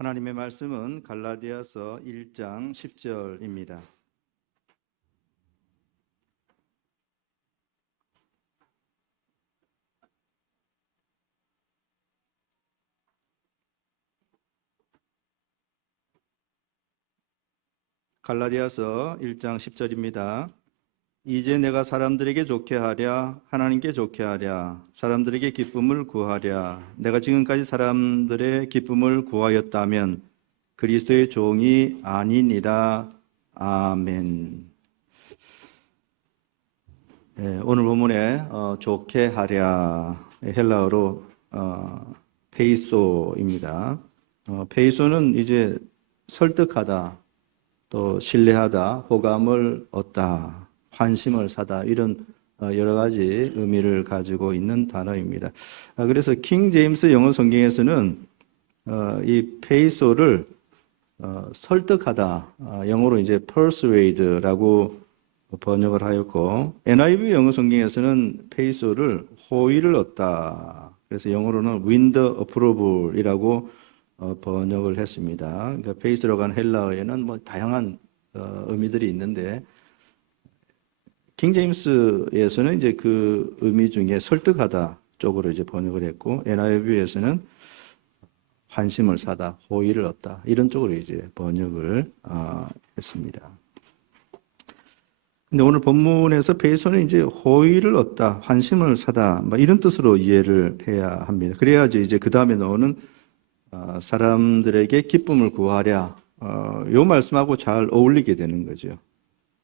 하나님의 말씀은 갈라디아서 1장 10절입니다. 갈라디아서 1장 10절입니다. 이제 내가 사람들에게 좋게 하랴 하나님께 좋게 하랴 사람들에게 기쁨을 구하랴 내가 지금까지 사람들의 기쁨을 구하였다면 그리스도의 종이 아니니라. 아멘. 오늘 본문에 좋게 하랴 헬라어로 페이소입니다. 페이소는 이제 설득하다, 또 신뢰하다, 호감을 얻다, 환심을 사다, 이런 여러 가지 의미를 가지고 있는 단어입니다. 그래서 킹 제임스 영어 성경에서는 이 페이소를 설득하다, 영어로 이제 persuade라고 번역을 하였고, NIV 영어 성경에서는 페이소를 호의를 얻다, 그래서 영어로는 win the approval이라고 번역을 했습니다. 그러니까 페이소라고 하는 헬라어에는 뭐 다양한 의미들이 있는데, 킹 제임스에서는 이제 그 의미 중에 설득하다 쪽으로 이제 번역을 했고, NIV에서는 환심을 사다, 호의를 얻다, 이런 쪽으로 이제 번역을 했습니다. 근데 오늘 본문에서 페이소는 이제 호의를 얻다, 환심을 사다, 뭐 이런 뜻으로 이해를 해야 합니다. 그래야지 이제 그 다음에 나오는 사람들에게 기쁨을 구하랴, 요 말씀하고 잘 어울리게 되는 거죠.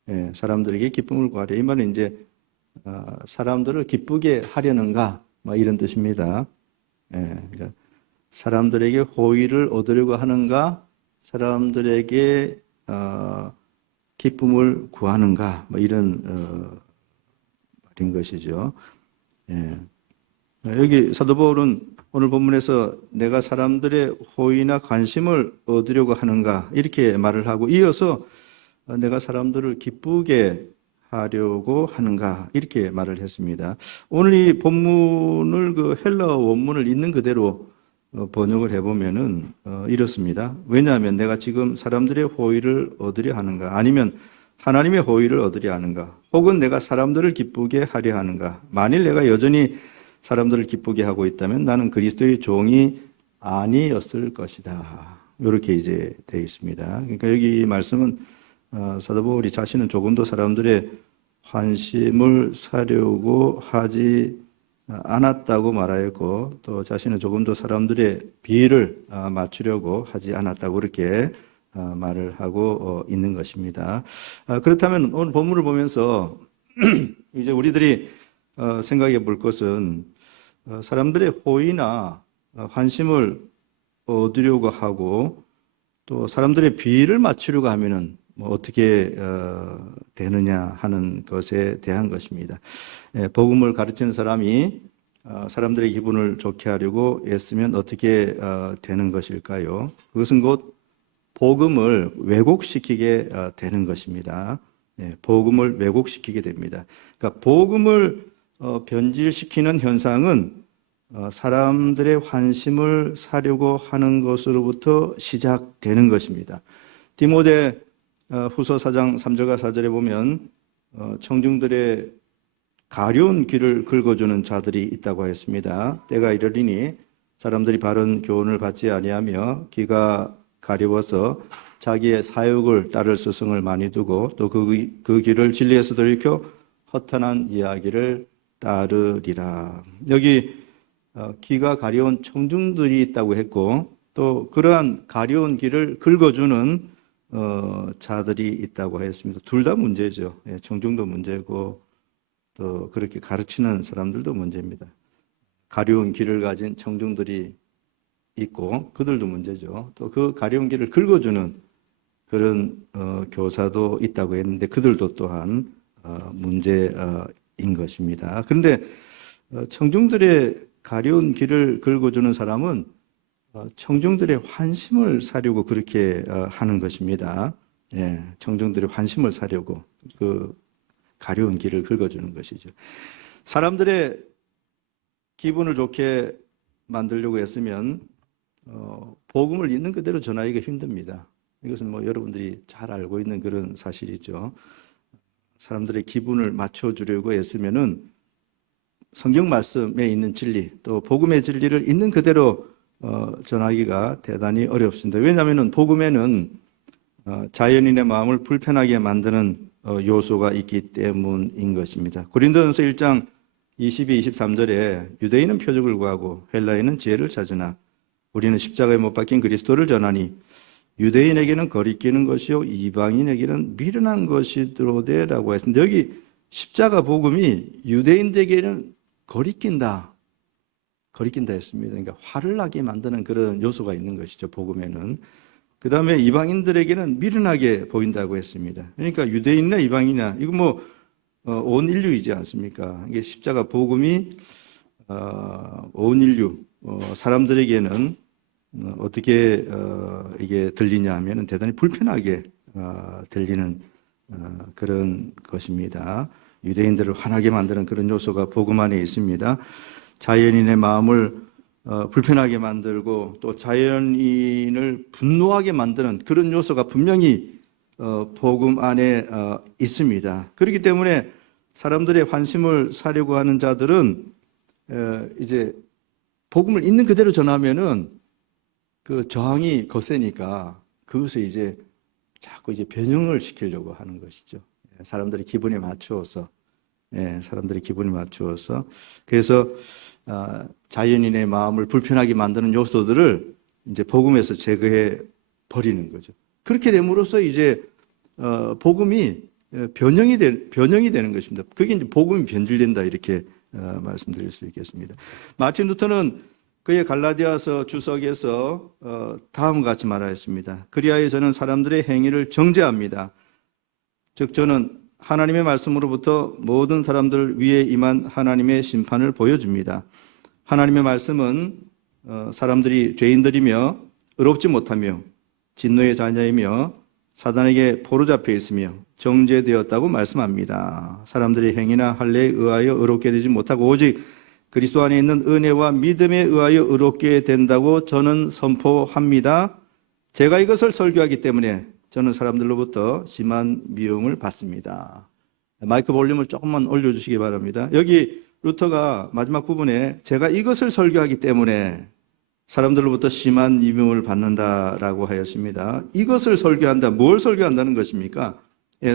예, 사람들에게 기쁨을 구하랴. 이 말은 이제 사람들을 기쁘게 하려는가, 뭐 이런 뜻입니다. 예, 그러니까 사람들에게 호의를 얻으려고 하는가, 사람들에게 기쁨을 구하는가, 뭐 이런 말인 것이죠. 예. 여기 사도 바울은 오늘 본문에서 내가 사람들의 호의나 관심을 얻으려고 하는가, 이렇게 말을 하고, 이어서 내가 사람들을 기쁘게 하려고 하는가, 이렇게 말을 했습니다. 오늘 이 본문을 그 헬라어 원문을 있는 그대로 번역을 해보면은 이렇습니다. 왜냐하면 내가 지금 사람들의 호의를 얻으려 하는가, 아니면 하나님의 호의를 얻으려 하는가, 혹은 내가 사람들을 기쁘게 하려 하는가. 만일 내가 여전히 사람들을 기쁘게 하고 있다면 나는 그리스도의 종이 아니었을 것이다. 이렇게 이제 되어 있습니다. 그러니까 여기 말씀은 사도 바울이 자신은 조금도 사람들의 환심을 사려고 하지 않았다고 말하였고, 또 자신은 조금도 사람들의 비위를 맞추려고 하지 않았다고 그렇게 말을 하고 있는 것입니다. 그렇다면 오늘 본문을 보면서 이제 우리들이 생각해 볼 것은 사람들의 호의나 환심을 얻으려고 하고, 또 사람들의 비위를 맞추려고 하면은 뭐 어떻게 되느냐 하는 것에 대한 것입니다. 복음을 가르치는 사람이 사람들의 기분을 좋게 하려고 애쓰면 어떻게 되는 것일까요? 그것은 곧 복음을 왜곡시키게 되는 것입니다. 복음을 왜곡시키게 됩니다. 그러니까 복음을 변질시키는 현상은 사람들의 환심을 사려고 하는 것으로부터 시작되는 것입니다. 디모데 후서 4장 3절과 4절에 보면 청중들의 가려운 길을 긁어주는 자들이 있다고 하였습니다. 때가 이르리니 사람들이 바른 교훈을 받지 아니하며 귀가 가려워서 자기의 사욕을 따를 스승을 많이 두고 또 그 길을 진리에서 돌이켜 허탄한 이야기를 따르리라. 여기 귀가 가려운 청중들이 있다고 했고, 또 그러한 가려운 길을 긁어주는 자들이 있다고 했습니다. 둘 다 문제죠. 청중도 문제고 또 그렇게 가르치는 사람들도 문제입니다. 가려운 길을 가진 청중들이 있고 그들도 문제죠. 또 그 가려운 길을 긁어주는 그런 교사도 있다고 했는데 그들도 또한 문제인 것입니다. 그런데 청중들의 가려운 길을 긁어주는 사람은 청중들의 환심을 사려고 그렇게 하는 것입니다. 예, 청중들의 환심을 사려고 그 가려운 길을 긁어주는 것이죠. 사람들의 기분을 좋게 만들려고 했으면 복음을 있는 그대로 전하기가 힘듭니다. 이것은 뭐 여러분들이 잘 알고 있는 그런 사실이죠. 사람들의 기분을 맞춰주려고 애쓰면은 성경 말씀에 있는 진리, 또 복음의 진리를 있는 그대로 전하기가 대단히 어렵습니다. 왜냐하면 복음에는 자연인의 마음을 불편하게 만드는 요소가 있기 때문인 것입니다. 고린도전서 1장 22, 23절에 유대인은 표적을 구하고 헬라인은 지혜를 찾으나 우리는 십자가에 못 박힌 그리스도를 전하니 유대인에게는 거리끼는 것이요 이방인에게는 미련한 것이로되라고 했습니다. 여기 십자가 복음이 유대인들에게는 거리낀다 했습니다. 그러니까 화를 나게 만드는 그런 요소가 있는 것이죠. 복음에는. 그 다음에 이방인들에게는 미련하게 보인다고 했습니다. 그러니까 유대인이나 이방인이나 이거 뭐 온 인류이지 않습니까? 이게 십자가 복음이 온 인류 사람들에게는 어떻게 이게 들리냐 하면은 대단히 불편하게 들리는 그런 것입니다. 유대인들을 화나게 만드는 그런 요소가 복음 안에 있습니다. 자연인의 마음을 불편하게 만들고 또 자연인을 분노하게 만드는 그런 요소가 분명히 복음 안에 있습니다. 그렇기 때문에 사람들의 환심을 사려고 하는 자들은 이제 복음을 있는 그대로 전하면은 그 저항이 거세니까 그것을 이제 자꾸 이제 변형을 시키려고 하는 것이죠. 사람들의 기분에 맞추어서, 사람들의 기분에 맞추어서. 그래서 자연인의 마음을 불편하게 만드는 요소들을 이제 복음에서 제거해 버리는 거죠. 그렇게 됨으로써 이제 복음이 변형이 되는 것입니다. 그게 이제 복음이 변질된다 이렇게 말씀드릴 수 있겠습니다. 마틴 루터는 그의 갈라디아서 주석에서 다음과 같이 말하였습니다. 그리하여 저는 사람들의 행위를 정죄합니다. 즉 저는 하나님의 말씀으로부터 모든 사람들 위에 임한 하나님의 심판을 보여줍니다. 하나님의 말씀은 사람들이 죄인들이며 의롭지 못하며 진노의 자녀이며 사단에게 포로잡혀 있으며 정죄되었다고 말씀합니다. 사람들의 행위나 할례에 의하여 의롭게 되지 못하고 오직 그리스도 안에 있는 은혜와 믿음에 의하여 의롭게 된다고 저는 선포합니다. 제가 이것을 설교하기 때문에 저는 사람들로부터 심한 미움을 받습니다. 마이크 볼륨을 조금만 올려주시기 바랍니다. 여기 루터가 마지막 부분에 제가 이것을 설교하기 때문에 사람들로부터 심한 미움을 받는다라고 하였습니다. 이것을 설교한다. 뭘 설교한다는 것입니까?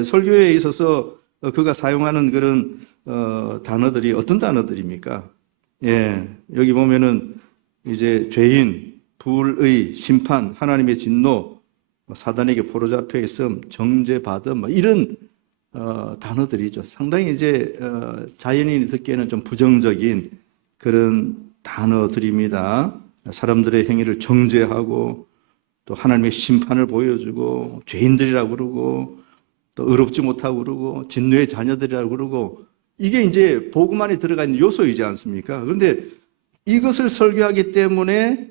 설교에 있어서 그가 사용하는 그런 단어들이 어떤 단어들입니까? 여기 보면은 이제 죄인, 불의, 심판, 하나님의 진노, 사단에게 포로잡혀 있음, 정죄받음, 이런 단어들이죠. 상당히 이제 자연인이 듣기에는 좀 부정적인 그런 단어들입니다. 사람들의 행위를 정죄하고 또 하나님의 심판을 보여주고 죄인들이라고 그러고 또 의롭지 못하고 그러고 진노의 자녀들이라고 그러고 이게 이제 복음 안에 들어가 있는 요소이지 않습니까? 그런데 이것을 설교하기 때문에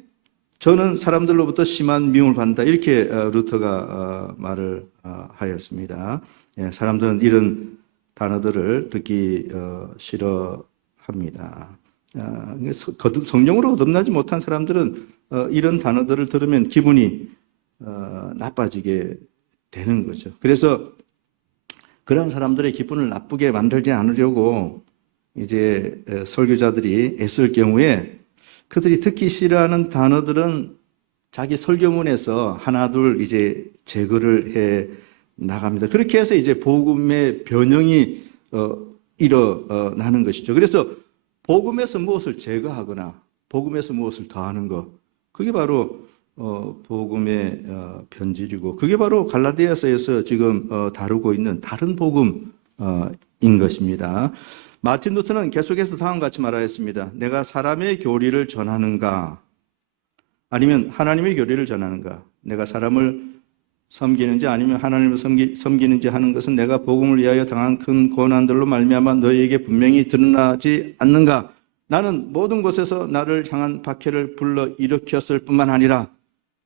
저는 사람들로부터 심한 미움을 받는다. 이렇게 루터가 말을 하였습니다. 사람들은 이런 단어들을 듣기 싫어합니다. 성령으로 거듭나지 못한 사람들은 이런 단어들을 들으면 기분이 나빠지게 되는 거죠. 그래서 그런 사람들의 기분을 나쁘게 만들지 않으려고 이제 설교자들이 애쓸 경우에 그들이 듣기 싫어하는 단어들은 자기 설교문에서 하나둘 이제 제거를 해 나갑니다. 그렇게 해서 이제 복음의 변형이 일어나는 것이죠. 그래서 복음에서 무엇을 제거하거나 복음에서 무엇을 더하는 것, 그게 바로 복음의 변질이고 그게 바로 갈라디아서에서 지금 다루고 있는 다른 복음인 것입니다. 마틴 루터는 계속해서 다음과 같이 말하였습니다. 내가 사람의 교리를 전하는가 아니면 하나님의 교리를 전하는가, 내가 사람을 섬기는지 아니면 하나님을 섬기는지 하는 것은 내가 복음을 위하여 당한 큰 고난들로 말미암아 너희에게 분명히 드러나지 않는가. 나는 모든 곳에서 나를 향한 박해를 불러 일으켰을 뿐만 아니라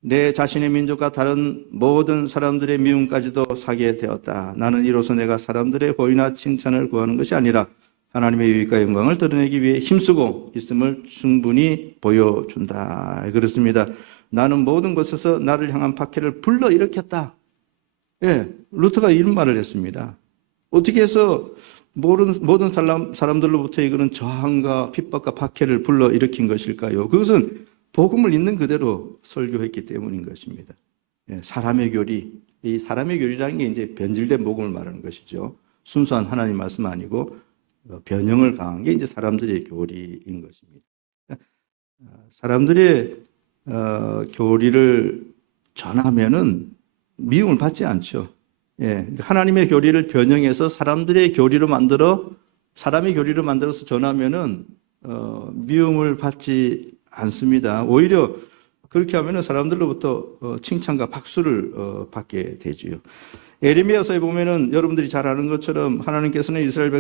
내 자신의 민족과 다른 모든 사람들의 미움까지도 사게 되었다. 나는 이로써 내가 사람들의 호의나 칭찬을 구하는 것이 아니라 하나님의 유익과 영광을 드러내기 위해 힘쓰고 있음을 충분히 보여준다. 그렇습니다. 나는 모든 곳에서 나를 향한 박해를 불러일으켰다. 예, 루터가 이런 말을 했습니다. 어떻게 해서 모든 사람들로부터 이거는 저항과 핍박과 박해를 불러일으킨 것일까요? 그것은 복음을 있는 그대로 설교했기 때문인 것입니다. 예, 사람의 교리, 이 사람의 교리라는 게 이제 변질된 복음을 말하는 것이죠. 순수한 하나님 말씀 아니고 변형을 가한 게 이제 사람들의 교리인 것입니다. 사람들의 교리를 전하면은 미움을 받지 않죠. 예, 하나님의 교리를 변형해서 사람의 교리로 만들어서 전하면은 미움을 받지 않습니다. 오히려 그렇게 하면은 사람들로부터 칭찬과 박수를 받게 되지요. 에레미야서에 보면은 여러분들이 잘 아는 것처럼 하나님께서는 이스라엘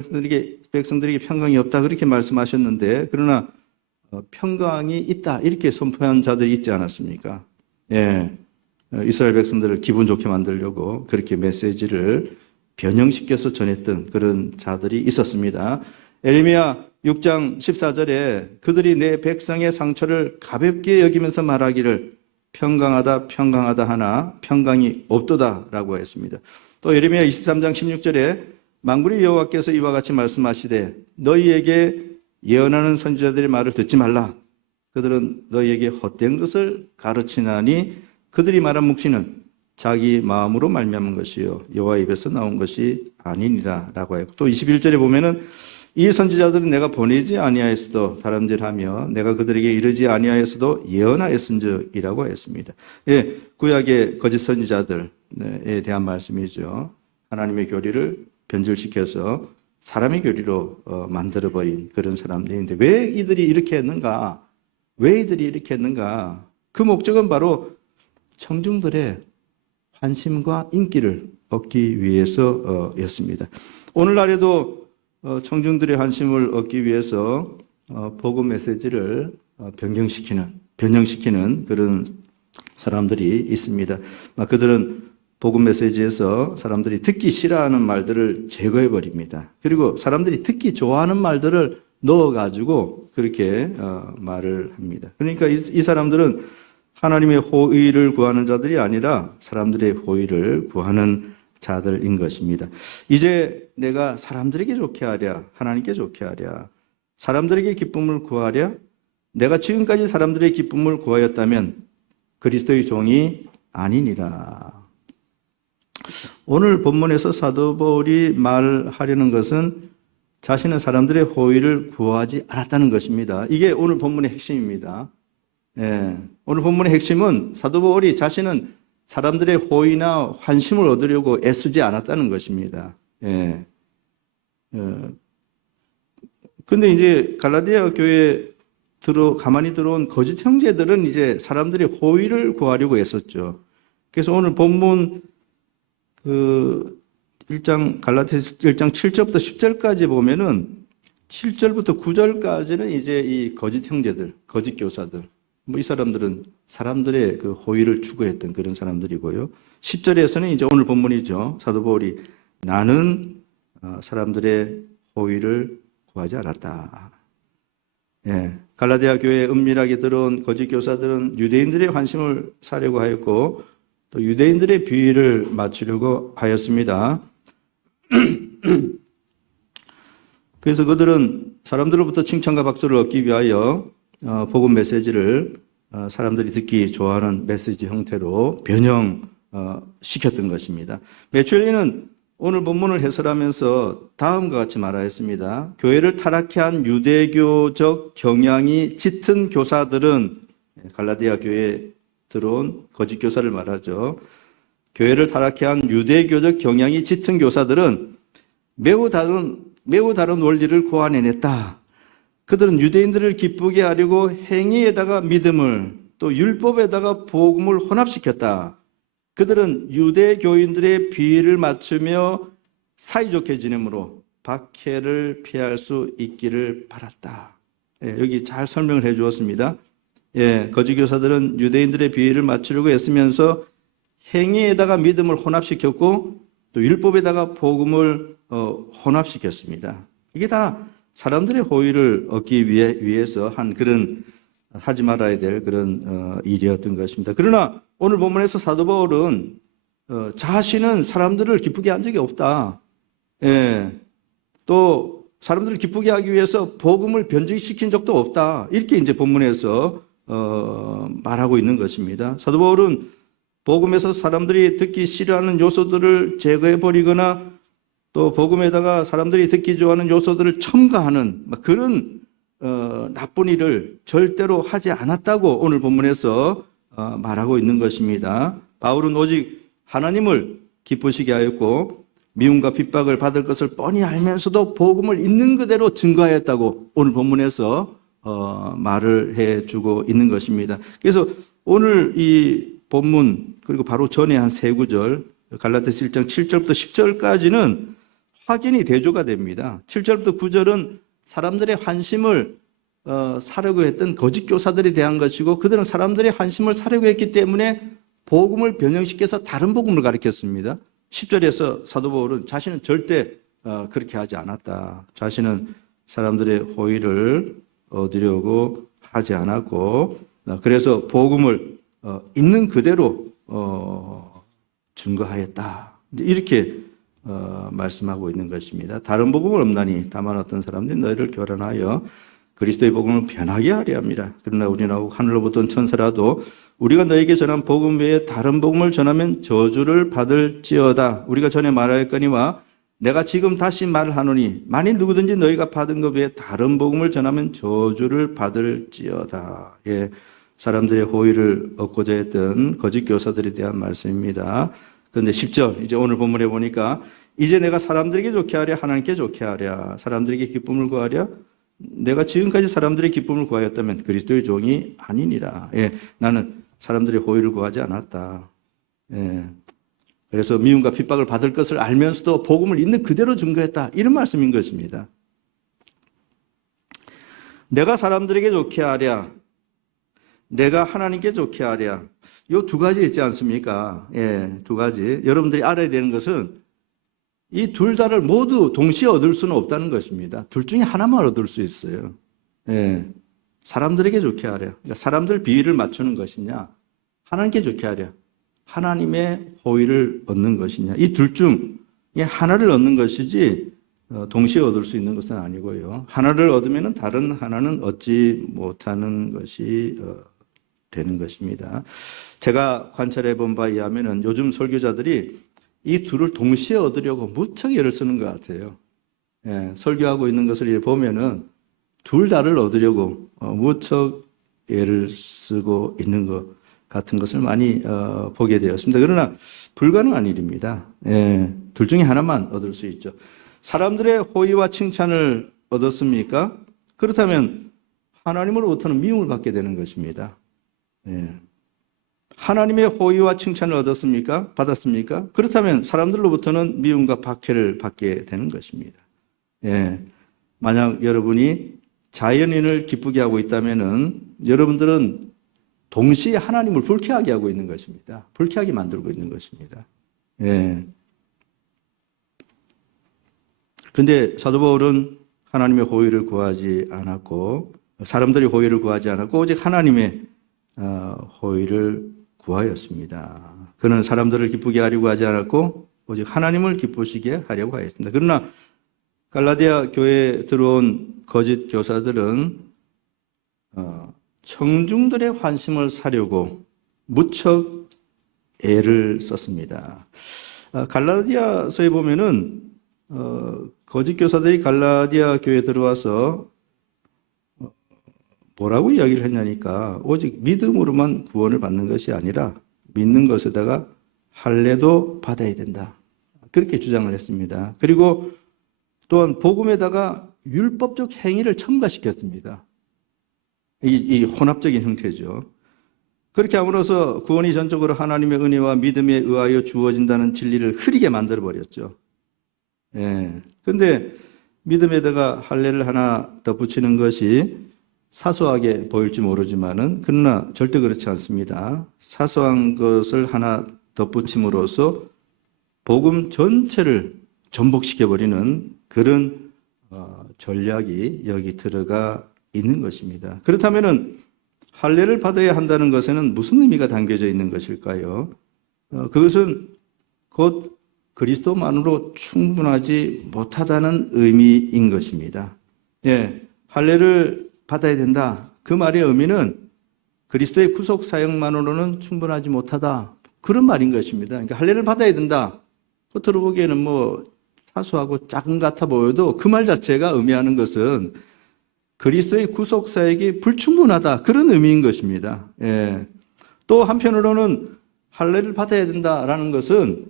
백성들에게 평강이 없다 그렇게 말씀하셨는데, 그러나 평강이 있다 이렇게 선포한 자들이 있지 않았습니까? 예, 이스라엘 백성들을 기분 좋게 만들려고 그렇게 메시지를 변형시켜서 전했던 그런 자들이 있었습니다. 에레미야 6장 14절에 그들이 내 백성의 상처를 가볍게 여기면서 말하기를 평강하다 평강하다 하나 평강이 없도다라고 했습니다. 또 에레미야 23장 16절에 만군의 여호와께서 이와 같이 말씀하시되 너희에게 예언하는 선지자들의 말을 듣지 말라. 그들은 너희에게 헛된 것을 가르치나니 그들이 말한 묵시는 자기 마음으로 말미암은 것이요 여호와 입에서 나온 것이 아니니라 라고 했고, 또 21절에 보면은 이 선지자들은 내가 보내지 아니하였어도 다름질하며 내가 그들에게 이르지 아니하였어도 예언하였은적이라고 했습니다. 예, 구약의 거짓 선지자들에 대한 말씀이죠. 하나님의 교리를 변질시켜서 사람의 교리로 만들어버린 그런 사람들인데, 왜 이들이 이렇게 했는가? 그 목적은 바로 청중들의 관심과 인기를 얻기 위해서였습니다. 오늘날에도 청중들의 관심을 얻기 위해서 복음 메시지를 변형시키는 그런 사람들이 있습니다. 그들은 복음 메시지에서 사람들이 듣기 싫어하는 말들을 제거해 버립니다. 그리고 사람들이 듣기 좋아하는 말들을 넣어가지고 그렇게 말을 합니다. 그러니까 이 사람들은 하나님의 호의를 구하는 자들이 아니라 사람들의 호의를 구하는 자들인 것입니다. 이제 내가 사람들에게 좋게 하랴, 하나님께 좋게 하랴, 사람들에게 기쁨을 구하랴, 내가 지금까지 사람들의 기쁨을 구하였다면 그리스도의 종이 아니니라. 오늘 본문에서 사도 바울이 말하려는 것은 자신은 사람들의 호의를 구하지 않았다는 것입니다. 이게 오늘 본문의 핵심입니다. 예, 오늘 본문의 핵심은 사도 바울이 자신은 사람들의 호의나 환심을 얻으려고 애쓰지 않았다는 것입니다. 예. 근데 이제 갈라디아 교회에 가만히 들어온 거짓 형제들은 이제 사람들의 호의를 구하려고 애썼죠. 그래서 오늘 본문 갈라디아서 1장 7절부터 10절까지 보면은 7절부터 9절까지는 이제 이 거짓 형제들, 거짓 교사들, 이 사람들은 사람들의 그 호의를 추구했던 그런 사람들이고요. 10절에서는 이제 오늘 본문이죠. 사도 바울이 나는 사람들의 호의를 구하지 않았다. 예, 갈라디아 교회에 은밀하게 들어온 거짓 교사들은 유대인들의 관심을 사려고 하였고 또 유대인들의 비위를 맞추려고 하였습니다. 그래서 그들은 사람들로부터 칭찬과 박수를 얻기 위하여 복음 메시지를 사람들이 듣기 좋아하는 메시지 형태로 변형시켰던 것입니다. 매출리는 오늘 본문을 해설하면서 다음과 같이 말하였습니다. 교회를 타락케 한 유대교적 경향이 짙은 교사들은, 갈라디아 교회에 들어온 거짓 교사를 말하죠. 교회를 타락케 한 유대교적 경향이 짙은 교사들은 매우 다른 원리를 고안해냈다. 그들은 유대인들을 기쁘게 하려고 행위에다가 믿음을, 또 율법에다가 복음을 혼합시켰다. 그들은 유대교인들의 비위를 맞추며 사이좋게 지내므로 박해를 피할 수 있기를 바랐다. 예, 여기 잘 설명을 해 주었습니다. 예, 거짓 교사들은 유대인들의 비위를 맞추려고 애쓰면서 행위에다가 믿음을 혼합시켰고 또 율법에다가 복음을 혼합시켰습니다. 이게 다 사람들의 호의를 얻기 위해서 한 그런 하지 말아야 될 그런 일이었던 것입니다. 그러나 오늘 본문에서 사도 바울은 자신은 사람들을 기쁘게 한 적이 없다. 예. 또 사람들을 기쁘게 하기 위해서 복음을 변질시킨 적도 없다. 이렇게 이제 본문에서 말하고 있는 것입니다. 사도 바울은 복음에서 사람들이 듣기 싫어하는 요소들을 제거해 버리거나 또 복음에다가 사람들이 듣기 좋아하는 요소들을 첨가하는 그런 나쁜 일을 절대로 하지 않았다고 오늘 본문에서 말하고 있는 것입니다. 바울은 오직 하나님을 기쁘시게 하였고 미움과 핍박을 받을 것을 뻔히 알면서도 복음을 있는 그대로 증거하였다고 오늘 본문에서 말을 해주고 있는 것입니다. 그래서 오늘 이 본문 그리고 바로 전에 한 세 구절 갈라디아서 1장 7절부터 10절까지는 확인이 대조가 됩니다. 7절부터 9절은 사람들의 환심을 사려고 했던 거짓 교사들에 대한 것이고 그들은 사람들의 환심을 사려고 했기 때문에 복음을 변형시켜서 다른 복음을 가르쳤습니다. 10절에서 사도 바울은 자신은 절대 그렇게 하지 않았다. 자신은 사람들의 호의를 얻으려고 하지 않았고 그래서 복음을 있는 그대로 증거하였다. 이렇게 말씀하고 있는 것입니다. 다른 복음은 없나니 다만 어떤 사람들이 너희를 교란하여 그리스도의 복음을 변하게 하려 합니다. 그러나 우리나라 하늘로부터 온 천사라도 우리가 너에게 전한 복음 외에 다른 복음을 전하면 저주를 받을지어다. 우리가 전에 말하였거니와 내가 지금 다시 말하노니 만일 누구든지 너희가 받은 것 외에 다른 복음을 전하면 저주를 받을지어다. 예, 사람들의 호의를 얻고자 했던 거짓 교사들에 대한 말씀입니다. 그런데 10절 이제 오늘 본문에 보니까 이제 내가 사람들에게 좋게 하랴 하나님께 좋게 하랴 사람들에게 기쁨을 구하랴 내가 지금까지 사람들의 기쁨을 구하였다면 그리스도의 종이 아니니라. 예, 나는 사람들의 호의를 구하지 않았다. 예, 그래서 미움과 핍박을 받을 것을 알면서도 복음을 있는 그대로 증거했다. 이런 말씀인 것입니다. 내가 사람들에게 좋게 하랴 내가 하나님께 좋게 하랴 이 두 가지 있지 않습니까? 예, 두 가지. 여러분들이 알아야 되는 것은 이 둘 다를 모두 동시에 얻을 수는 없다는 것입니다. 둘 중에 하나만 얻을 수 있어요. 예, 사람들에게 좋게 하랴. 그러니까 사람들 비위를 맞추는 것이냐, 하나님께 좋게 하랴. 하나님의 호의를 얻는 것이냐. 이 둘 중에 하나를 얻는 것이지 동시에 얻을 수 있는 것은 아니고요. 하나를 얻으면 다른 하나는 얻지 못하는 것이 되는 것입니다. 제가 관찰해 본 바에 의하면 요즘 설교자들이 이 둘을 동시에 얻으려고 무척 애를 쓰는 것 같아요. 예, 설교하고 있는 것을 보면은 둘 다를 얻으려고 무척 애를 쓰고 있는 것 같은 것을 많이 보게 되었습니다. 그러나 불가능한 일입니다. 예, 둘 중에 하나만 얻을 수 있죠. 사람들의 호의와 칭찬을 얻었습니까? 그렇다면 하나님으로부터는 미움을 받게 되는 것입니다. 예. 하나님의 호의와 칭찬을 얻었습니까? 받았습니까? 그렇다면 사람들로부터는 미움과 박해를 받게 되는 것입니다. 예. 만약 여러분이 자연인을 기쁘게 하고 있다면은 여러분들은 동시에 하나님을 불쾌하게 하고 있는 것입니다. 불쾌하게 만들고 있는 것입니다. 예. 근데 사도 바울은 하나님의 호의를 구하지 않았고 사람들이 호의를 구하지 않았고 오직 하나님의 호의를 구하였습니다. 그는 사람들을 기쁘게 하려고 하지 않았고 오직 하나님을 기쁘시게 하려고 하였습니다. 그러나 갈라디아 교회에 들어온 거짓 교사들은 청중들의 환심을 사려고 무척 애를 썼습니다. 갈라디아서에 보면은 거짓 교사들이 갈라디아 교회에 들어와서 뭐라고 이야기를 했냐니까 오직 믿음으로만 구원을 받는 것이 아니라 믿는 것에다가 할례도 받아야 된다. 그렇게 주장을 했습니다. 그리고 또한 복음에다가 율법적 행위를 첨가시켰습니다. 이 혼합적인 형태죠. 그렇게 함으로써 구원이 전적으로 하나님의 은혜와 믿음에 의하여 주어진다는 진리를 흐리게 만들어버렸죠. 예. 근데 믿음에다가 할례를 하나 덧붙이는 것이 사소하게 보일지 모르지만은 그러나 절대 그렇지 않습니다. 사소한 것을 하나 덧붙임으로써 복음 전체를 전복시켜버리는 그런 전략이 여기 들어가 있는 것입니다. 그렇다면은 할례를 받아야 한다는 것에는 무슨 의미가 담겨져 있는 것일까요? 그것은 곧 그리스도만으로 충분하지 못하다는 의미인 것입니다. 예, 할례를 받아야 된다. 그 말의 의미는 그리스도의 구속 사역만으로는 충분하지 못하다. 그런 말인 것입니다. 그러니까 할례를 받아야 된다. 겉으로 보기에는 뭐 사소하고 작은 같아 보여도 그 말 자체가 의미하는 것은 그리스도의 구속 사역이 불충분하다. 그런 의미인 것입니다. 예. 또 한편으로는 할례를 받아야 된다라는 것은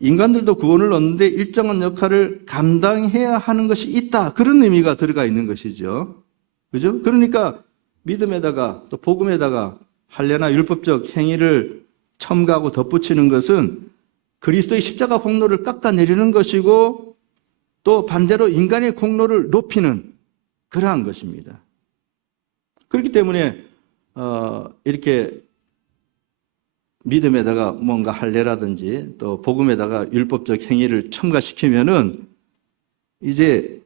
인간들도 구원을 얻는데 일정한 역할을 감당해야 하는 것이 있다. 그런 의미가 들어가 있는 것이죠. 그죠? 그러니까 믿음에다가 또 복음에다가 할례나 율법적 행위를 첨가하고 덧붙이는 것은 그리스도의 십자가 공로를 깎아내리는 것이고 또 반대로 인간의 공로를 높이는 그러한 것입니다. 그렇기 때문에 이렇게 믿음에다가 뭔가 할례라든지 또 복음에다가 율법적 행위를 첨가시키면은 이제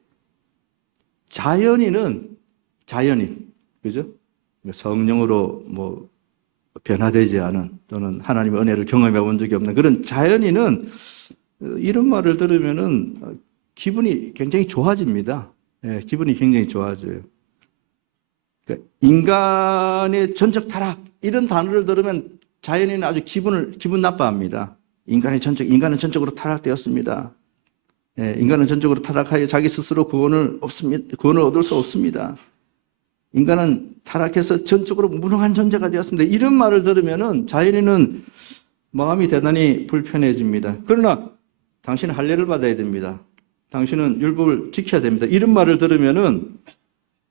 자연인, 그죠? 성령으로 뭐 변화되지 않은 또는 하나님의 은혜를 경험해 본 적이 없는 그런 자연인은 이런 말을 들으면은 기분이 굉장히 좋아집니다. 예, 기분이 굉장히 좋아져요. 그러니까 인간의 전적 타락 이런 단어를 들으면 자연인은 아주 기분 나빠합니다. 인간은 전적으로 타락되었습니다. 예, 인간은 전적으로 타락하여 자기 스스로 구원을 얻을 수 없습니다. 인간은 타락해서 전적으로 무능한 존재가 되었습니다. 이런 말을 들으면은 자연인은 마음이 대단히 불편해집니다. 그러나 당신은 할례를 받아야 됩니다. 당신은 율법을 지켜야 됩니다. 이런 말을 들으면은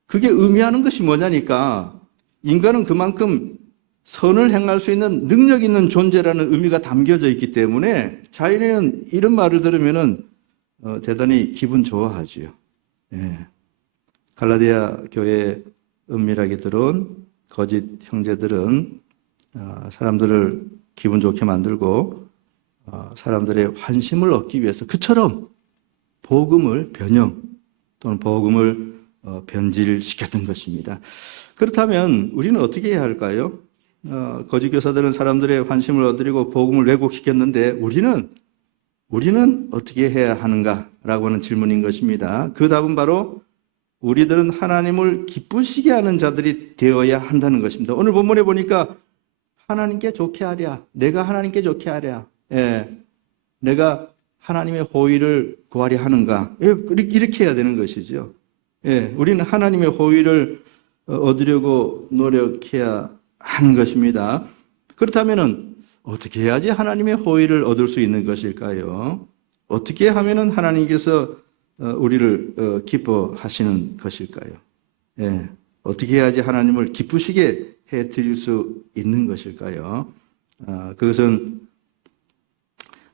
그게 의미하는 것이 뭐냐니까 인간은 그만큼 선을 행할 수 있는 능력 있는 존재라는 의미가 담겨져 있기 때문에 자연인은 이런 말을 들으면은 대단히 기분 좋아하지요. 예. 갈라디아 교회에 은밀하게 들어온 거짓 형제들은 사람들을 기분 좋게 만들고 사람들의 환심을 얻기 위해서 그처럼 복음을 변형 또는 복음을 변질시켰던 것입니다. 그렇다면 우리는 어떻게 해야 할까요? 거짓 교사들은 사람들의 환심을 얻으려고 복음을 왜곡시켰는데 우리는 어떻게 해야 하는가라고 하는 질문인 것입니다. 그 답은 바로 우리들은 하나님을 기쁘시게 하는 자들이 되어야 한다는 것입니다. 오늘 본문에 보니까 하나님께 좋게 하랴, 내가 하나님께 좋게 하랴, 예, 내가 하나님의 호의를 구하려 하는가, 이렇게 해야 되는 것이죠. 예, 우리는 하나님의 호의를 얻으려고 노력해야 하는 것입니다. 그렇다면은 어떻게 해야지 하나님의 호의를 얻을 수 있는 것일까요? 어떻게 하면은 하나님께서 우리를 기뻐하시는 것일까요? 예, 어떻게 해야지 하나님을 기쁘시게 해드릴 수 있는 것일까요? 그것은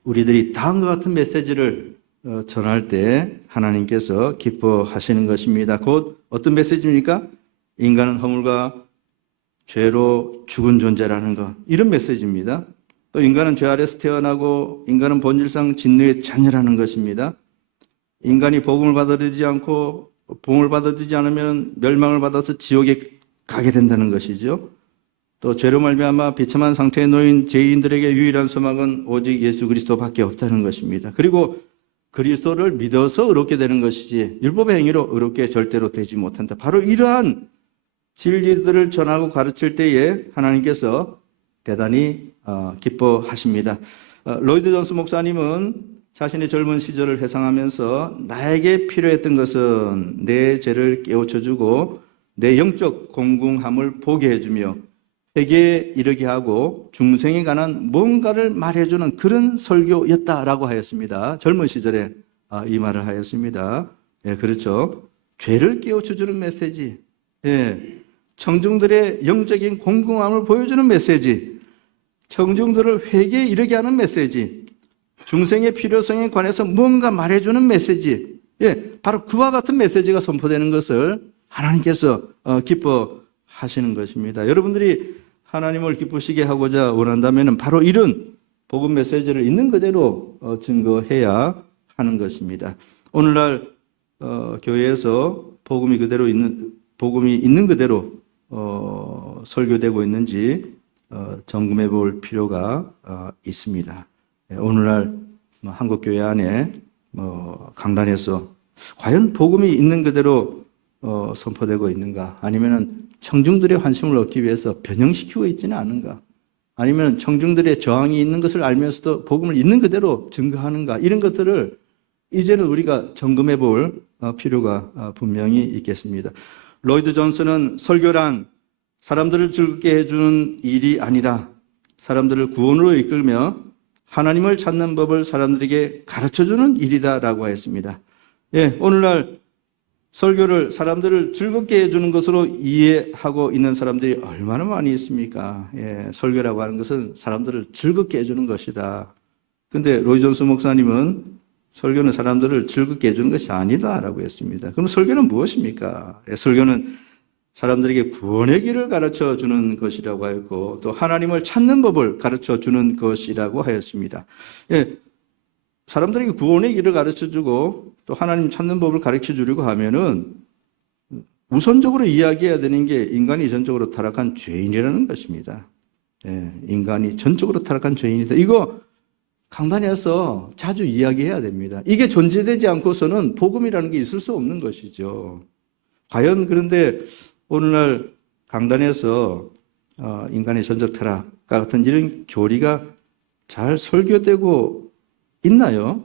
우리들이 다음과 같은 메시지를 전할 때 하나님께서 기뻐하시는 것입니다. 곧 어떤 메시지입니까? 인간은 허물과 죄로 죽은 존재라는 것, 이런 메시지입니다. 또 인간은 죄 아래서 태어나고 인간은 본질상 진노의 자녀라는 것입니다. 인간이 복음을 받아들이지 않고 복음을 받아들이지 않으면 멸망을 받아서 지옥에 가게 된다는 것이죠. 또 죄로 말미암아 비참한 상태에 놓인 죄인들에게 유일한 소망은 오직 예수 그리스도밖에 없다는 것입니다. 그리고 그리스도를 믿어서 의롭게 되는 것이지 율법의 행위로 의롭게 절대로 되지 못한다. 바로 이러한 진리들을 전하고 가르칠 때에 하나님께서 대단히 기뻐하십니다. 로이드 존스 목사님은 자신의 젊은 시절을 회상하면서 나에게 필요했던 것은 내 죄를 깨우쳐주고 내 영적 공공함을 보게 해주며 회개에 이르게 하고 중생에 관한 뭔가를 말해주는 그런 설교였다라고 하였습니다. 젊은 시절에 이 말을 하였습니다. 예, 그렇죠. 죄를 깨우쳐주는 메시지, 예, 청중들의 영적인 공공함을 보여주는 메시지, 청중들을 회개에 이르게 하는 메시지, 중생의 필요성에 관해서 뭔가 말해주는 메시지, 예, 바로 그와 같은 메시지가 선포되는 것을 하나님께서 기뻐하시는 것입니다. 여러분들이 하나님을 기쁘시게 하고자 원한다면 바로 이런 복음 메시지를 있는 그대로 증거해야 하는 것입니다. 오늘날 교회에서 복음이 있는 그대로 설교되고 있는지 점검해 볼 필요가 있습니다. 오늘날 한국교회 안에 강단에서 과연 복음이 있는 그대로 선포되고 있는가? 아니면은 청중들의 관심을 얻기 위해서 변형시키고 있지는 않은가? 아니면 청중들의 저항이 있는 것을 알면서도 복음을 있는 그대로 증거하는가? 이런 것들을 이제는 우리가 점검해 볼 필요가 분명히 있겠습니다. 로이드 존슨은 설교란 사람들을 즐겁게 해주는 일이 아니라 사람들을 구원으로 이끌며 하나님을 찾는 법을 사람들에게 가르쳐주는 일이다라고 했습니다. 예, 오늘날 설교를 사람들을 즐겁게 해주는 것으로 이해하고 있는 사람들이 얼마나 많이 있습니까? 예, 설교라고 하는 것은 사람들을 즐겁게 해주는 것이다. 근데 로이 존슨 목사님은 설교는 사람들을 즐겁게 해주는 것이 아니다라고 했습니다. 그럼 설교는 무엇입니까? 예, 설교는 사람들에게 구원의 길을 가르쳐 주는 것이라고 하였고 또 하나님을 찾는 법을 가르쳐 주는 것이라고 하였습니다. 예, 사람들에게 구원의 길을 가르쳐 주고 또 하나님 찾는 법을 가르쳐 주려고 하면은 우선적으로 이야기해야 되는 게 인간이 전적으로 타락한 죄인이라는 것입니다. 예, 인간이 전적으로 타락한 죄인이다. 이거 강단에서 자주 이야기해야 됩니다. 이게 존재되지 않고서는 복음이라는 게 있을 수 없는 것이죠. 과연 그런데 오늘날 강단에서 인간의 전적 타락과 같은 이런 교리가 잘 설교되고 있나요?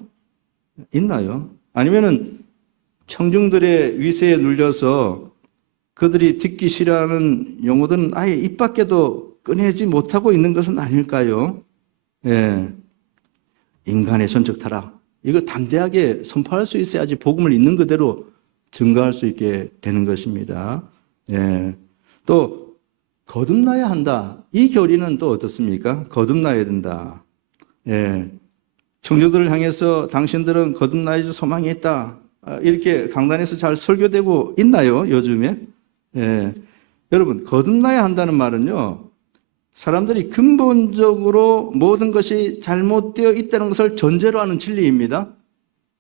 아니면은 청중들의 위세에 눌려서 그들이 듣기 싫어하는 용어들은 아예 입 밖에도 꺼내지 못하고 있는 것은 아닐까요? 예. 인간의 전적 타락. 이거 담대하게 선포할 수 있어야지 복음을 있는 그대로 증거할 수 있게 되는 것입니다. 예. 또 거듭나야 한다. 이 교리는 또 어떻습니까? 거듭나야 된다. 예. 청중들을 향해서 당신들은 거듭나야지 소망이 있다. 이렇게 강단에서 잘 설교되고 있나요? 요즘에? 예. 여러분, 거듭나야 한다는 말은요. 사람들이 근본적으로 모든 것이 잘못되어 있다는 것을 전제로 하는 진리입니다.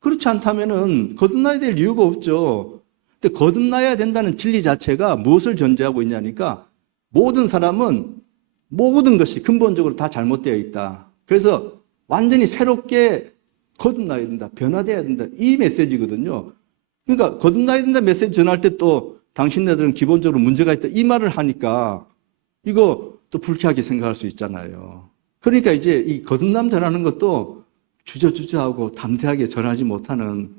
그렇지 않다면은 거듭나야 될 이유가 없죠. 근데 거듭나야 된다는 진리 자체가 무엇을 전제하고 있냐니까 모든 사람은 모든 것이 근본적으로 다 잘못되어 있다. 그래서 완전히 새롭게 거듭나야 된다. 변화되어야 된다. 이 메시지거든요. 그러니까 거듭나야 된다 메시지 전할 때 또 당신네들은 기본적으로 문제가 있다. 이 말을 하니까 이거 또 불쾌하게 생각할 수 있잖아요. 그러니까 이제 이 거듭남 전하는 것도 주저주저하고 담대하게 전하지 못하는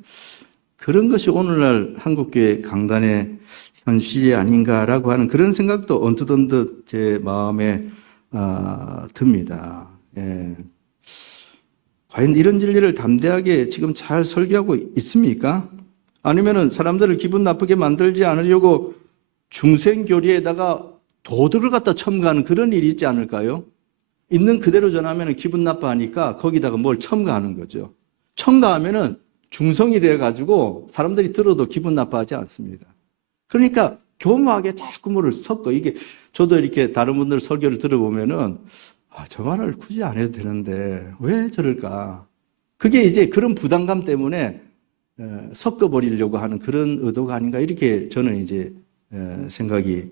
그런 것이 오늘날 한국교회 강단의 현실이 아닌가라고 하는 그런 생각도 언뜻 제 마음에 듭니다. 예. 과연 이런 진리를 담대하게 지금 잘 설교하고 있습니까? 아니면은 사람들을 기분 나쁘게 만들지 않으려고 중생교리에다가 도덕을 갖다 첨가하는 그런 일이 있지 않을까요? 있는 그대로 전하면 기분 나빠하니까 거기다가 뭘 첨가하는 거죠. 첨가하면은 중성이 돼가지고 사람들이 들어도 기분 나빠하지 않습니다. 그러니까 교묘하게 자꾸 뭐를 섞어. 이게 저도 이렇게 다른 분들 설교를 들어보면은 저 말을 굳이 안 해도 되는데 왜 저럴까? 그게 이제 그런 부담감 때문에 섞어버리려고 하는 그런 의도가 아닌가 이렇게 저는 이제 생각이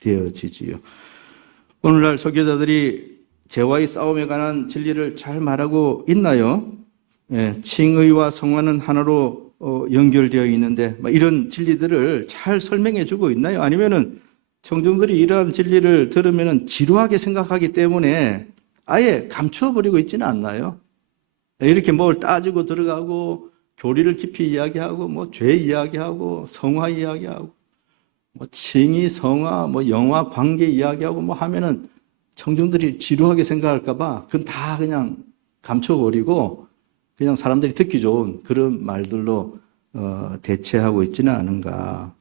되어지지요. 오늘날 설교자들이 죄와의 싸움에 관한 진리를 잘 말하고 있나요? 예, 칭의와 성화는 하나로 연결되어 있는데 이런 진리들을 잘 설명해주고 있나요? 아니면은 청중들이 이러한 진리를 들으면은 지루하게 생각하기 때문에 아예 감추어버리고 있지는 않나요? 이렇게 뭘 따지고 들어가고 교리를 깊이 이야기하고 뭐 죄 이야기하고 성화 이야기하고 뭐 칭의, 성화, 뭐 영화, 관계 이야기하고 뭐 하면은 청중들이 지루하게 생각할까봐 그건 다 그냥 감춰버리고 그냥 사람들이 듣기 좋은 그런 말들로 대체하고 있지는 않은가.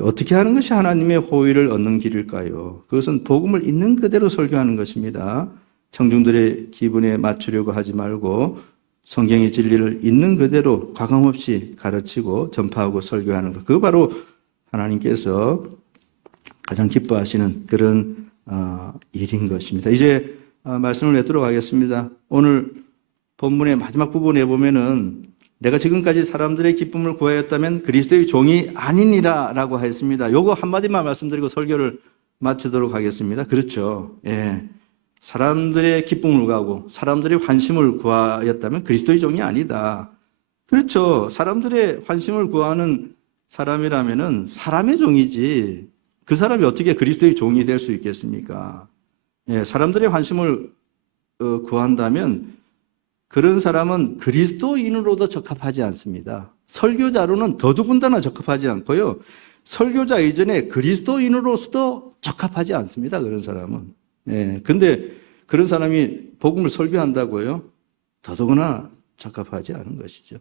어떻게 하는 것이 하나님의 호의를 얻는 길일까요? 그것은 복음을 있는 그대로 설교하는 것입니다. 청중들의 기분에 맞추려고 하지 말고 성경의 진리를 있는 그대로 과감없이 가르치고 전파하고 설교하는 것. 그거 바로 하나님께서 가장 기뻐하시는 그런 일인 것입니다. 이제 말씀을 맺도록 하겠습니다. 오늘 본문의 마지막 부분에 보면은 내가 지금까지 사람들의 기쁨을 구하였다면 그리스도의 종이 아니니라 라고 했습니다. 요거 한마디만 말씀드리고 설교를 마치도록 하겠습니다. 그렇죠. 예. 사람들의 기쁨을 구하고 사람들의 환심을 구하였다면 그리스도의 종이 아니다. 그렇죠. 사람들의 환심을 구하는 사람이라면은 사람의 종이지 그 사람이 어떻게 그리스도의 종이 될 수 있겠습니까? 예, 사람들의 환심을 구한다면 그런 사람은 그리스도인으로도 적합하지 않습니다. 설교자로는 더더군다나 적합하지 않고요. 설교자 이전에 그리스도인으로서도 적합하지 않습니다. 그런 사람은. 예, 근데 그런 사람이 복음을 설교한다고요? 더더구나 적합하지 않은 것이죠.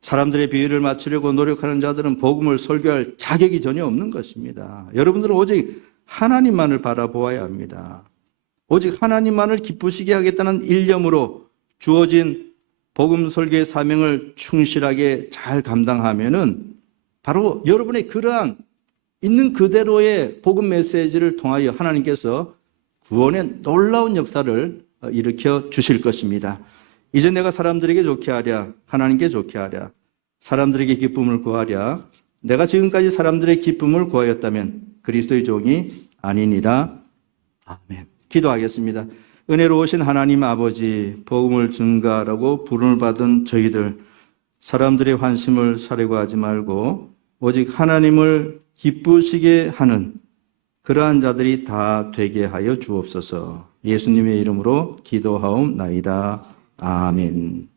사람들의 비위를 맞추려고 노력하는 자들은 복음을 설교할 자격이 전혀 없는 것입니다. 여러분들은 오직 하나님만을 바라보아야 합니다. 오직 하나님만을 기쁘시게 하겠다는 일념으로 주어진 복음 설교의 사명을 충실하게 잘 감당하면은 바로 여러분의 그러한 있는 그대로의 복음 메시지를 통하여 하나님께서 구원의 놀라운 역사를 일으켜 주실 것입니다. 이제 내가 사람들에게 좋게 하랴, 하나님께 좋게 하랴, 사람들에게 기쁨을 구하랴. 내가 지금까지 사람들의 기쁨을 구하였다면 그리스도의 종이 아니니라. 아멘. 기도하겠습니다. 은혜로우신 하나님 아버지, 복음을 증거하라고 부름을 받은 저희들, 사람들의 환심을 사려고 하지 말고 오직 하나님을 기쁘시게 하는 그러한 자들이 다 되게 하여 주옵소서. 예수님의 이름으로 기도하옵나이다. 아멘.